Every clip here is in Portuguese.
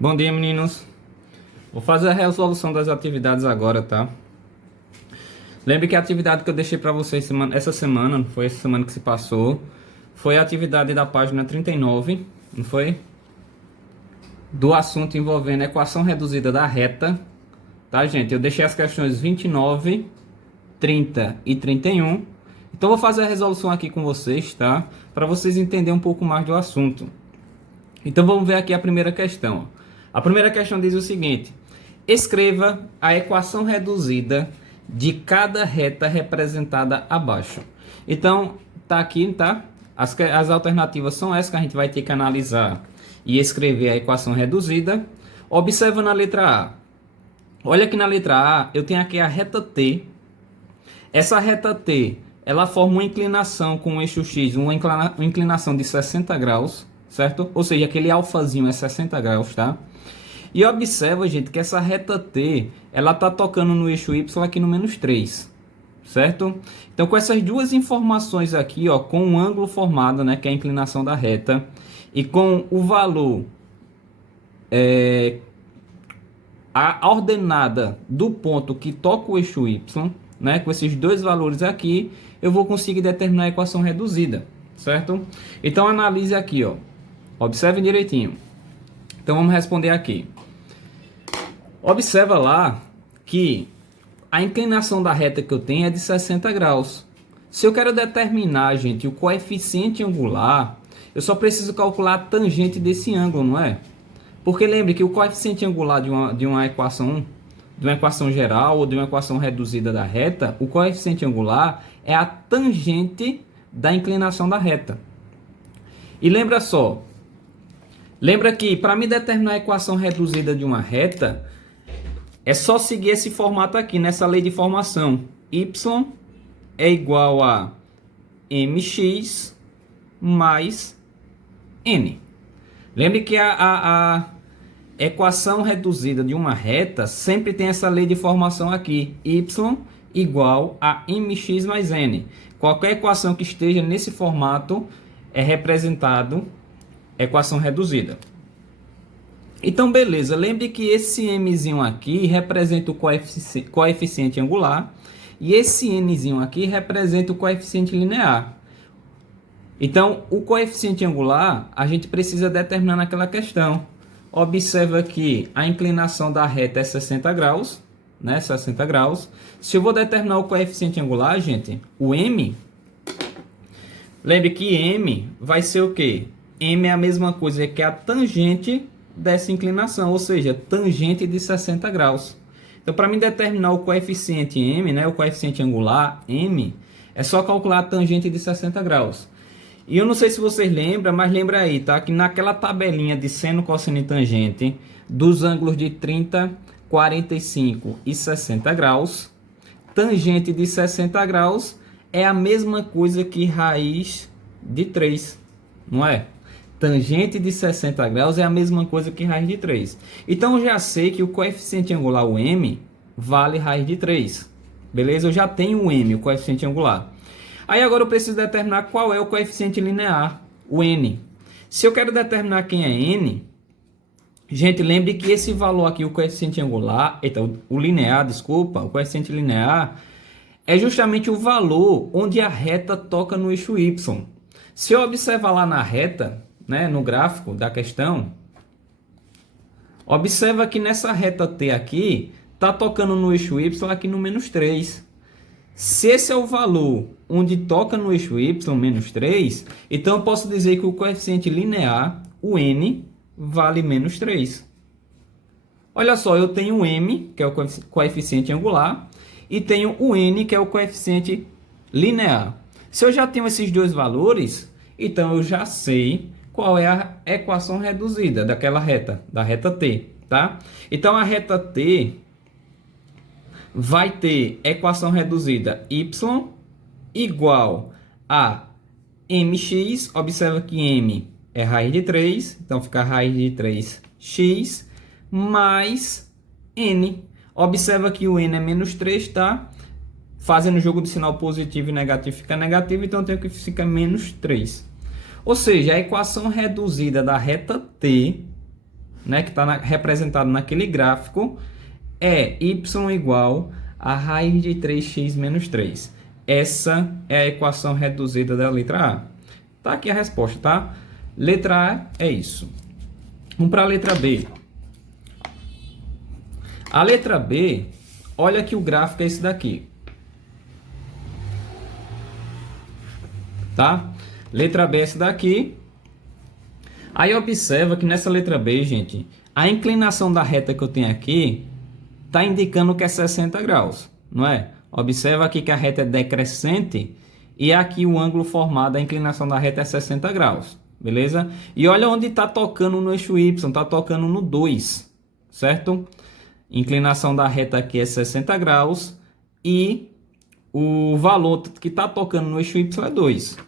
Bom dia, meninos. Vou fazer a resolução das atividades agora, tá? Lembre que a atividade que eu deixei para vocês essa semana, não foi essa semana que se passou, foi a atividade da página 39, não foi? Do assunto envolvendo equação reduzida da reta, tá, gente? Eu deixei as questões 29, 30 e 31. Então, vou fazer a resolução aqui com vocês, tá? Para vocês entenderem um pouco mais do assunto. Então, vamos ver aqui a primeira questão. A primeira questão diz o seguinte: escreva a equação reduzida de cada reta representada abaixo. Então, tá aqui, tá? As alternativas são essas que a gente vai ter que analisar e escrever a equação reduzida. Observa na letra A. Olha que na letra A, eu tenho aqui a reta T. Essa reta T, ela forma uma inclinação com o eixo X, uma inclinação de 60 graus, certo? Ou seja, aquele alfazinho é 60 graus, tá? E observa, gente, que essa reta T, ela tá tocando no eixo Y aqui no menos 3, certo? Então, com essas duas informações aqui, ó, com o ângulo formado, né, que é a inclinação da reta, e com o valor, a ordenada do ponto que toca o eixo Y, né, com esses dois valores aqui, eu vou conseguir determinar a equação reduzida, certo? Então, analise aqui, ó. Observe direitinho. Então, vamos responder aqui. Observa lá que a inclinação da reta que eu tenho é de 60 graus. Se eu quero determinar, gente, o coeficiente angular, eu só preciso calcular a tangente desse ângulo, não é? Porque lembre que o coeficiente angular de uma equação geral ou de uma equação reduzida da reta, o coeficiente angular é a tangente da inclinação da reta. E lembra só, lembra que para me determinar a equação reduzida de uma reta, é só seguir esse formato aqui, nessa lei de formação. Y é igual a mx mais n. Lembre que a equação reduzida de uma reta sempre tem essa lei de formação aqui. Y igual a mx mais n. Qualquer equação que esteja nesse formato é representado equação reduzida. Então, beleza. Lembre que esse mzinho aqui representa o coeficiente angular e esse nzinho aqui representa o coeficiente linear. Então, o coeficiente angular a gente precisa determinar naquela questão. Observa que a inclinação da reta é 60 graus, né? 60 graus. Se eu vou determinar o coeficiente angular, gente, o m, lembre que m vai ser o quê? M é a mesma coisa que a tangente dessa inclinação, ou seja, tangente de 60 graus. Então, para mim determinar o coeficiente m, né, o coeficiente angular m, é só calcular a tangente de 60 graus. E eu não sei se vocês lembram, mas lembra aí, tá? Que naquela tabelinha de seno, cosseno e tangente dos ângulos de 30, 45 e 60 graus, tangente de 60 graus é a mesma coisa que raiz de 3, não é? Tangente de 60 graus é a mesma coisa que raiz de 3. Então, eu já sei que o coeficiente angular, o m, vale raiz de 3. Beleza? Eu já tenho o m, o coeficiente angular. Aí, agora eu preciso determinar qual é o coeficiente linear, o n. Se eu quero determinar quem é n, gente, lembre que esse valor aqui, o coeficiente angular, então, o linear, desculpa, o coeficiente linear, é justamente o valor onde a reta toca no eixo y. Se eu observar lá na reta, né, no gráfico da questão, observa que nessa reta T aqui, está tocando no eixo Y aqui no menos 3. Se esse é o valor onde toca no eixo Y, menos 3, então eu posso dizer que o coeficiente linear, o n, vale menos 3. Olha só, eu tenho o m, que é o coeficiente angular, e tenho o n, que é o coeficiente linear. Se eu já tenho esses dois valores, então eu já sei qual é a equação reduzida daquela reta, da reta T, tá? Então, a reta T vai ter equação reduzida y igual a mx, observa que m é raiz de 3, então fica raiz de 3x, mais n. Observa que o n é menos 3, tá? Fazendo o jogo de sinal positivo e negativo fica negativo, então eu tenho que ficar menos 3. Ou seja, a equação reduzida da reta T né, que está representado naquele gráfico, é y igual a raiz de 3x menos 3. Essa é a equação reduzida da letra A. Tá aqui a resposta, tá? Letra A é isso. Vamos para a letra B. A letra B, olha que o gráfico é esse daqui. Tá? Letra B é esse daqui. Aí observa que nessa letra B, gente, a inclinação da reta que eu tenho aqui está indicando que é 60 graus, não é? Observa aqui que a reta é decrescente e aqui o ângulo formado, a inclinação da reta é 60 graus, beleza? E olha onde está tocando no eixo Y, está tocando no 2, certo? Inclinação da reta aqui é 60 graus e o valor que está tocando no eixo Y é 2.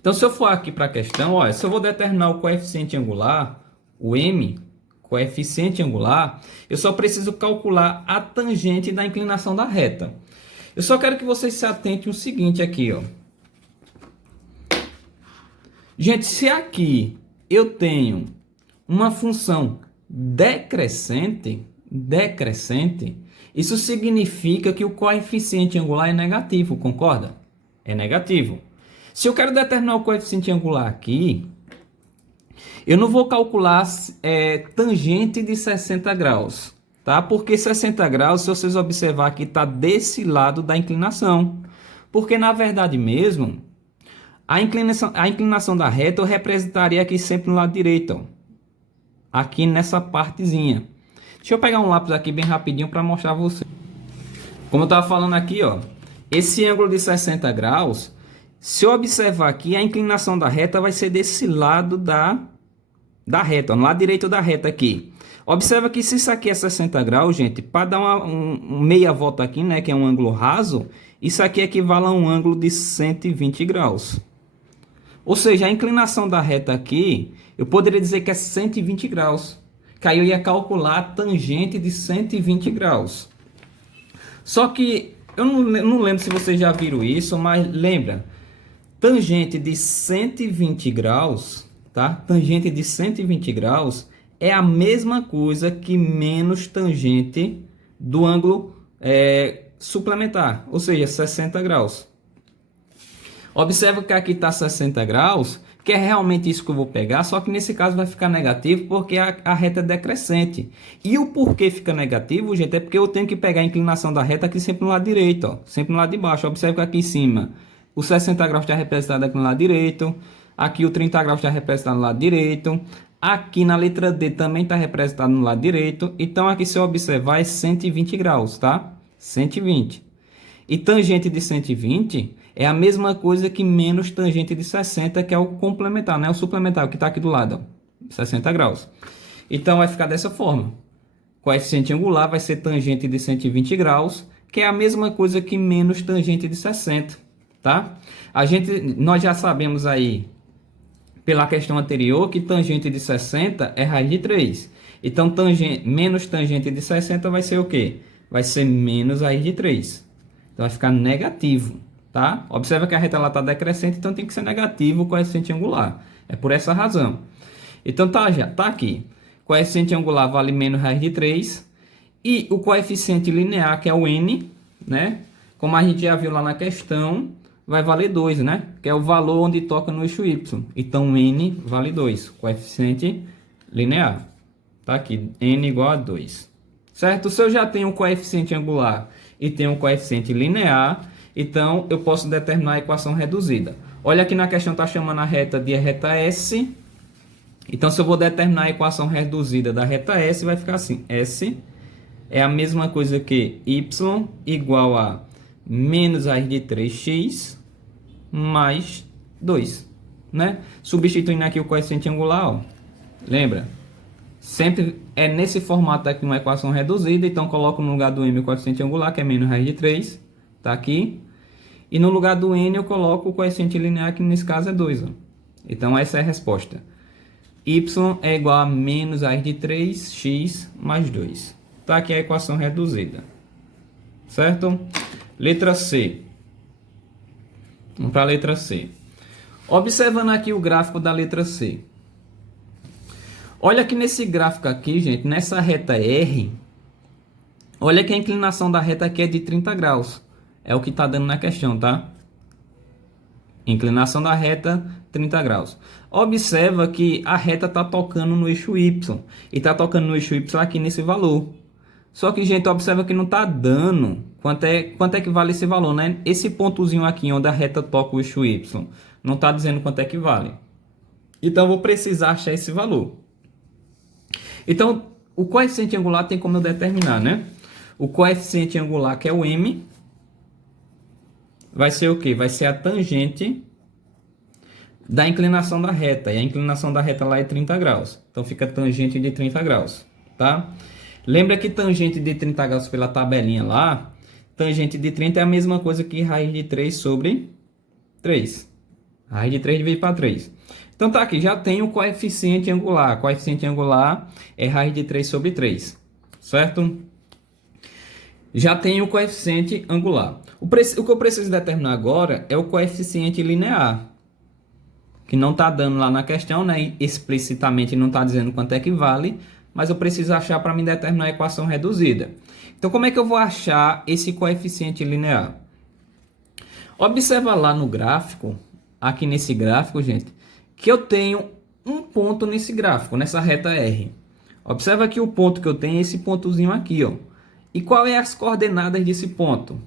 Então, se eu for aqui para a questão, olha, se eu vou determinar o coeficiente angular, o M, coeficiente angular, eu só preciso calcular a tangente da inclinação da reta. Eu só quero que vocês se atentem o seguinte aqui, ó. Gente, se aqui eu tenho uma função decrescente, isso significa que o coeficiente angular é negativo, concorda? É negativo. Se eu quero determinar o coeficiente angular aqui, eu não vou calcular tangente de 60 graus, tá? Porque 60 graus, se vocês observar aqui, está desse lado da inclinação. Porque, na verdade mesmo, a inclinação da reta eu representaria aqui sempre no lado direito, ó. Aqui nessa partezinha. Deixa eu pegar um lápis aqui bem rapidinho para mostrar a você. Como eu estava falando aqui, ó, esse ângulo de 60 graus, se eu observar aqui, a inclinação da reta vai ser desse lado da reta, ó, no lado direito da reta aqui. Observa que se isso aqui é 60 graus, gente, para dar uma meia volta aqui, né, que é um ângulo raso, isso aqui equivale a um ângulo de 120 graus. Ou seja, a inclinação da reta aqui, eu poderia dizer que é 120 graus. Que aí eu ia calcular a tangente de 120 graus. Só que eu não lembro se vocês já viram isso, mas lembra, tangente de 120 graus, tá? Tangente de 120 graus é a mesma coisa que menos tangente do ângulo suplementar, ou seja, 60 graus. Observa que aqui está 60 graus, que é realmente isso que eu vou pegar, só que nesse caso vai ficar negativo porque a reta é decrescente. E o porquê fica negativo, gente, é porque eu tenho que pegar a inclinação da reta aqui sempre no lado direito, ó, sempre no lado de baixo. Observa que aqui em cima o 60 graus está representado aqui no lado direito, aqui o 30 graus está representado no lado direito, aqui na letra D também está representado no lado direito, então aqui se eu observar é 120 graus, tá? 120. E tangente de 120 é a mesma coisa que menos tangente de 60, que é o complementar, né? O suplementar, o que está aqui do lado, ó, 60 graus. Então vai ficar dessa forma. Coeficiente angular vai ser tangente de 120 graus, que é a mesma coisa que menos tangente de 60, tá? Nós já sabemos aí, pela questão anterior, que tangente de 60 é raiz de 3. Então, menos tangente de 60 vai ser o quê? Vai ser menos raiz de 3. Então, vai ficar negativo, tá? Observa que a reta está decrescente, então tem que ser negativo o coeficiente angular. É por essa razão. Então, tá aqui. Coeficiente angular vale menos raiz de 3. E o coeficiente linear, que é o n, né? Como a gente já viu lá na questão, vai valer 2, né? Que é o valor onde toca no eixo y. Então, n vale 2. Coeficiente linear. Tá aqui, n igual a 2. Certo? Se eu já tenho um coeficiente angular e tenho um coeficiente linear, então eu posso determinar a equação reduzida. Olha aqui na questão, está chamando a reta de reta S. Então, se eu vou determinar a equação reduzida da reta S, vai ficar assim. S é a mesma coisa que y igual a menos raiz de 3x mais 2, né? Substituindo aqui o coeficiente angular, ó. Lembra? Sempre é nesse formato aqui uma equação reduzida, então coloco no lugar do m o coeficiente angular, que é menos raiz de 3, tá aqui. E no lugar do n eu coloco o coeficiente linear, que nesse caso é 2, ó. Então essa é a resposta. Y é igual a menos raiz de 3x mais 2. Tá aqui a equação reduzida. Certo? Letra C. Vamos para a letra C. Observando aqui o gráfico da letra C. Olha aqui nesse gráfico aqui, gente, nessa reta R, olha que a inclinação da reta aqui é de 30 graus. É o que está dando na questão, tá? Inclinação da reta, 30 graus. Observa que a reta está tocando no eixo Y. E está tocando no eixo Y aqui nesse valor. Só que, gente, observa que não está dando quanto é que vale esse valor, né? Esse pontozinho aqui onde a reta toca o eixo Y. Não está dizendo quanto é que vale. Então, eu vou precisar achar esse valor. Então, o coeficiente angular tem como eu determinar, né? O coeficiente angular, que é o M, vai ser o quê? Vai ser a tangente da inclinação da reta. E a inclinação da reta lá é 30 graus. Então, fica tangente de 30 graus, tá? Lembra que tangente de 30 graus pela tabelinha lá, tangente de 30 é a mesma coisa que raiz de 3 sobre 3. Raiz de 3 dividido para 3. Então, tá aqui, já tem o coeficiente angular. Coeficiente angular é raiz de 3 sobre 3, certo? Já tem o coeficiente angular. O que eu preciso determinar agora é o coeficiente linear, que não está dando lá na questão, né? Explicitamente não está dizendo quanto é que vale, mas eu preciso achar para me determinar a equação reduzida. Então, como é que eu vou achar esse coeficiente linear? Observa lá no gráfico, aqui nesse gráfico, gente, que eu tenho um ponto nesse gráfico, nessa reta R. Observa que o ponto que eu tenho é esse pontozinho aqui, ó. E qual é as coordenadas desse ponto?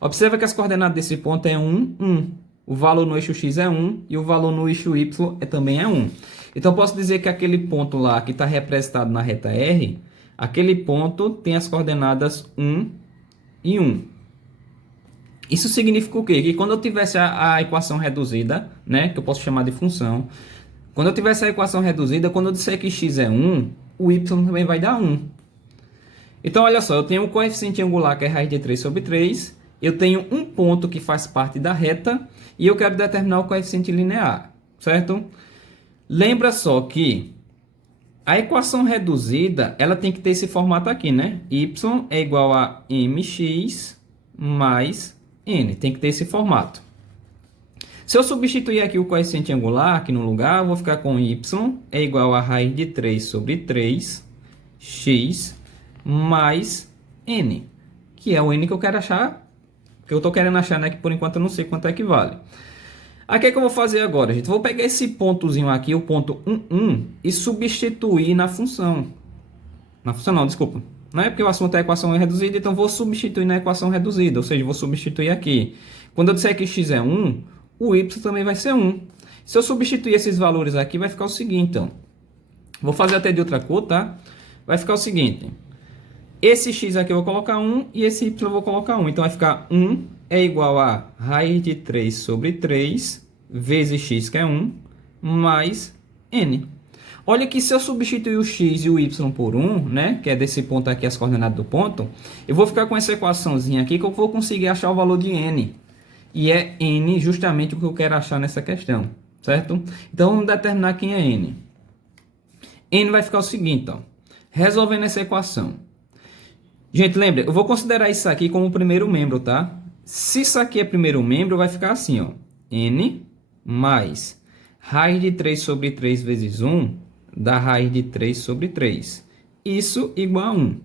Observa que as coordenadas desse ponto é 1, 1. O valor no eixo X é 1 e o valor no eixo Y também é 1. Então, posso dizer que aquele ponto lá que está representado na reta R, aquele ponto tem as coordenadas 1 e 1. Isso significa o quê? Que quando eu tivesse a equação reduzida, né, que eu posso chamar de função, quando eu tivesse a equação reduzida, quando eu disser que x é 1, o y também vai dar 1. Então, olha só, eu tenho um coeficiente angular que é raiz de 3 sobre 3, eu tenho um ponto que faz parte da reta e eu quero determinar o coeficiente linear, certo? Lembra só que a equação reduzida, ela tem que ter esse formato aqui, né? Y é igual a mx mais n, tem que ter esse formato. Se eu substituir aqui o coeficiente angular aqui no lugar, eu vou ficar com y é igual a raiz de 3 sobre 3, x mais n, que é o n que eu quero achar, que eu estou querendo achar, né? Que por enquanto eu não sei quanto é que vale. Aqui é que eu vou fazer agora, gente. Vou pegar esse pontozinho aqui, o ponto 1, 1, e substituir na função. Na função não, desculpa. Não é porque o assunto é equação reduzida, então vou substituir na equação reduzida, ou seja, vou substituir aqui. Quando eu disser que x é 1, o y também vai ser 1. Se eu substituir esses valores aqui, vai ficar o seguinte, então. Vou fazer até de outra cor, tá? Vai ficar o seguinte. Esse x aqui eu vou colocar 1 e esse y eu vou colocar 1. Então vai ficar 1 é igual a raiz de 3 sobre 3 vezes x, que é 1, mais n. Olha que se eu substituir o x e o y por 1, né, que é desse ponto aqui, as coordenadas do ponto, eu vou ficar com essa equaçãozinha aqui que eu vou conseguir achar o valor de n. E é n justamente o que eu quero achar nessa questão, certo? Então, vamos determinar quem é n. N vai ficar o seguinte, ó, resolvendo essa equação. Gente, lembra, eu vou considerar isso aqui como o primeiro membro, tá? Se isso aqui é primeiro membro, vai ficar assim, ó, n mais raiz de 3 sobre 3 vezes 1 da raiz de 3 sobre 3. Isso igual a 1,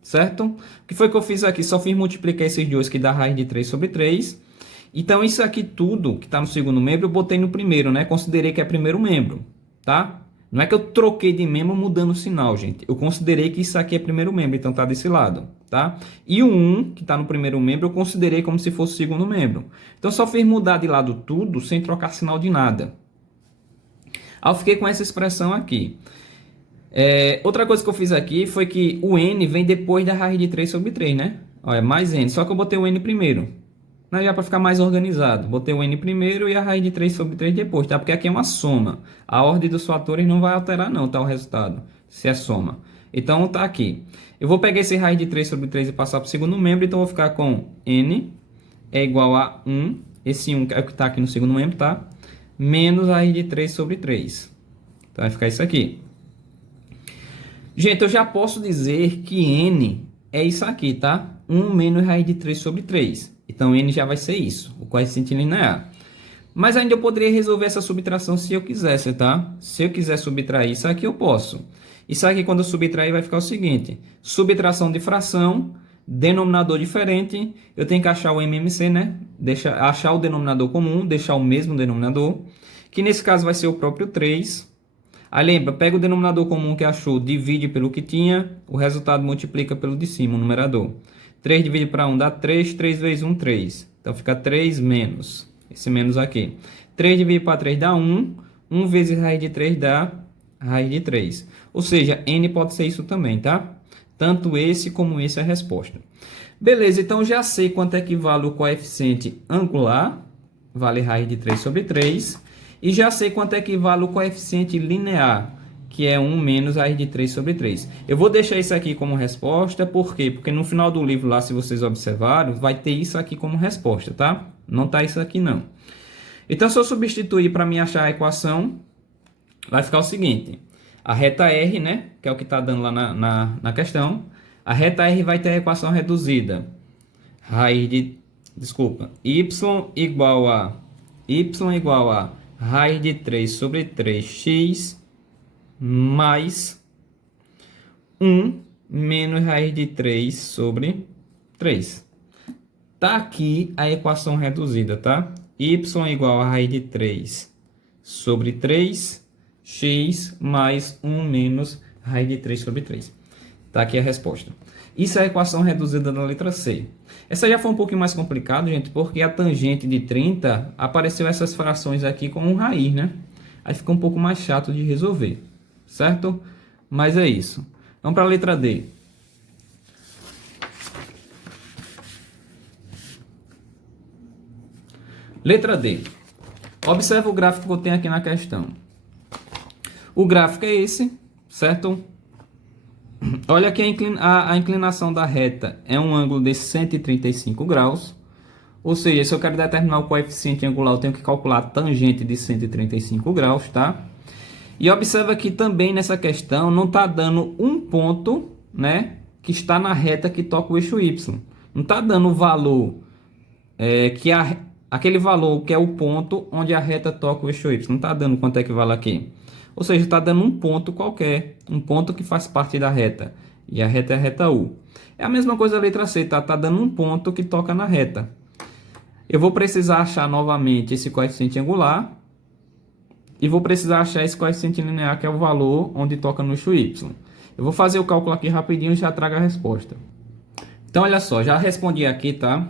certo? O que foi que eu fiz aqui? Só fiz multiplicar esses dois que dá raiz de 3 sobre 3. Então, isso aqui tudo que está no segundo membro, eu botei no primeiro, né? Considerei que é primeiro membro, tá? Não é que eu troquei de membro mudando o sinal, gente. Eu considerei que isso aqui é primeiro membro, então tá desse lado, tá? E o 1, que está no primeiro membro, eu considerei como se fosse o segundo membro. Então, só fiz mudar de lado tudo sem trocar sinal de nada. Aí eu fiquei com essa expressão aqui. Outra coisa que eu fiz aqui foi que o n vem depois da raiz de 3 sobre 3, né? Olha, mais n, só que eu botei o n primeiro. Né? Já para ficar mais organizado. Botei o n primeiro e a raiz de 3 sobre 3 depois, tá? Porque aqui é uma soma. A ordem dos fatores não vai alterar não, tá? O resultado, se é soma. Então, tá aqui. Eu vou pegar esse raiz de 3 sobre 3 e passar para o segundo membro, então eu vou ficar com n é igual a 1, esse 1 é o que está aqui no segundo membro, tá? Menos a raiz de 3 sobre 3. Então, vai ficar isso aqui. Gente, eu já posso dizer que n é isso aqui, tá? 1 menos raiz de 3 sobre 3. Então, n já vai ser isso, o coeficiente linear. Mas ainda eu poderia resolver essa subtração se eu quisesse, tá? Se eu quiser subtrair isso aqui, eu posso. Isso aqui, quando eu subtrair, vai ficar o seguinte. Subtração de fração, denominador diferente. Eu tenho que achar o MMC, né? Achar o denominador comum, deixar o mesmo denominador. Que nesse caso vai ser o próprio 3. Aí lembra, pega o denominador comum que achou, divide pelo que tinha. O resultado multiplica pelo de cima, o numerador. 3 divide para 1 dá 3. 3 vezes 1, 3. Então fica 3 menos. Esse menos aqui. 3 dividido para 3 dá 1. 1 vezes raiz de 3 dá raiz de 3. Ou seja, n pode ser isso também, tá? Tanto esse como esse é a resposta. Beleza, então já sei quanto é que vale o coeficiente angular. Vale raiz de 3 sobre 3. E já sei quanto é que vale o coeficiente linear, que é 1 menos raiz de 3 sobre 3. Eu vou deixar isso aqui como resposta, por quê? Porque no final do livro lá, se vocês observaram, vai ter isso aqui como resposta, tá? Não tá isso aqui não. Então, se eu substituir para me achar a equação, vai ficar o seguinte. A reta R, né, que é o que está dando lá na questão, a reta R vai ter a equação reduzida. Y igual a raiz de 3 sobre 3x mais 1 menos raiz de 3 sobre 3. Tá aqui a equação reduzida, tá? Y igual a raiz de 3 sobre 3, x mais 1 menos raiz de 3 sobre 3. Tá aqui a resposta. Isso é a equação reduzida da letra C. Essa já foi um pouquinho mais complicado, gente, porque a tangente de 30 apareceu essas frações aqui como raiz, né? Aí fica um pouco mais chato de resolver, certo? Mas é isso. Vamos para a letra D. Letra D. Observa o gráfico que eu tenho aqui na questão. O gráfico é esse, certo? Olha aqui a inclinação da reta é um ângulo de 135 graus. Ou seja, se eu quero determinar o coeficiente angular, eu tenho que calcular a tangente de 135 graus, tá? E observa que também nessa questão não está dando um ponto, né, que está na reta que toca o eixo Y. Não está dando o valor, aquele valor que é o ponto onde a reta toca o eixo Y. Não está dando quanto é que vale aqui. Ou seja, está dando um ponto qualquer, um ponto que faz parte da reta. E a reta é a reta U. É a mesma coisa a letra C, tá? Está dando um ponto que toca na reta. Eu vou precisar achar novamente esse coeficiente angular. E vou precisar achar esse coeficiente linear, que é o valor onde toca no eixo Y. Eu vou fazer o cálculo aqui rapidinho e já trago a resposta. Então, olha só, já respondi aqui, tá?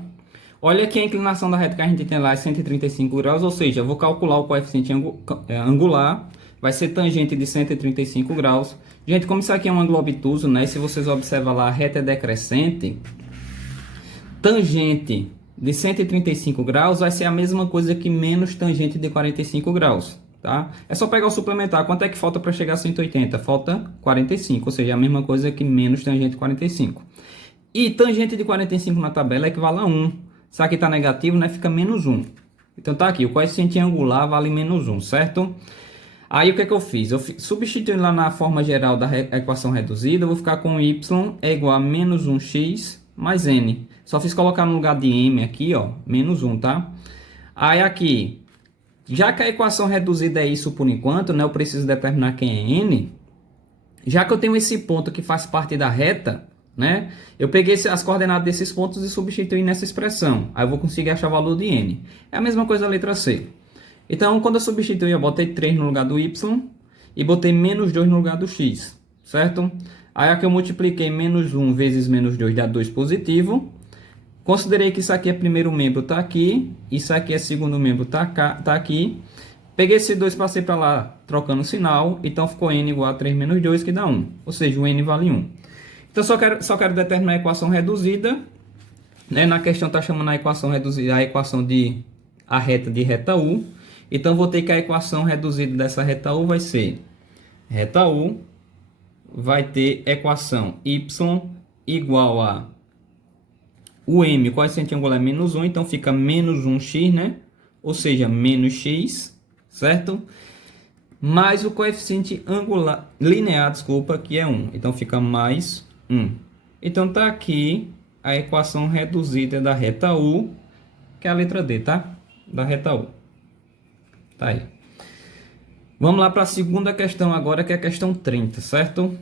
Olha que a inclinação da reta que a gente tem lá é 135 graus, ou seja, eu vou calcular o coeficiente angular. Vai ser tangente de 135 graus. Gente, como isso aqui é um ângulo obtuso, né? Se vocês observam lá, a reta é decrescente. Tangente de 135 graus vai ser a mesma coisa que menos tangente de 45 graus, tá? É só pegar o suplementar. Quanto é que falta para chegar a 180? Falta 45, ou seja, a mesma coisa que menos tangente de 45. E tangente de 45 na tabela equivale a 1. Se aqui está negativo, né? Fica menos 1. Então tá aqui, o coeficiente angular vale menos 1, certo? Aí o que é que eu fiz? Eu substituí lá na forma geral da equação reduzida, eu vou ficar com y é igual a menos 1x mais n. Só fiz colocar no lugar de m aqui, ó, menos 1, tá? Aí aqui, já que a equação reduzida é isso por enquanto, né? Eu preciso determinar quem é n. Já que eu tenho esse ponto que faz parte da reta, né? Eu peguei as coordenadas desses pontos e substituí nessa expressão. Aí eu vou conseguir achar o valor de n. É a mesma coisa da letra C. Então, quando eu substituí, eu botei 3 no lugar do y e botei menos 2 no lugar do x, certo? Aí aqui eu multipliquei menos 1 vezes menos 2 dá 2 positivo. Considerei que isso aqui é primeiro membro, tá aqui. Isso aqui é segundo membro, tá aqui. Peguei esse 2, passei para lá, trocando o sinal. Então, ficou n igual a 3 menos 2, que dá 1. Ou seja, o n vale 1. Então, só quero determinar a equação reduzida. Né? Na questão está chamando a equação reduzida, a equação de a reta de reta U. Então, vou ter que a equação reduzida dessa reta U vai ser reta U vai ter equação y igual a o m, o coeficiente angular é menos 1, então fica menos 1x, né? Ou seja, menos x, certo? Mais o coeficiente angular, linear, desculpa, que é 1. Então, fica mais 1. Então, tá aqui a equação reduzida da reta U, que é a letra D, tá? Da reta U. Tá aí. Vamos lá para a segunda questão agora, que é a questão 30, certo?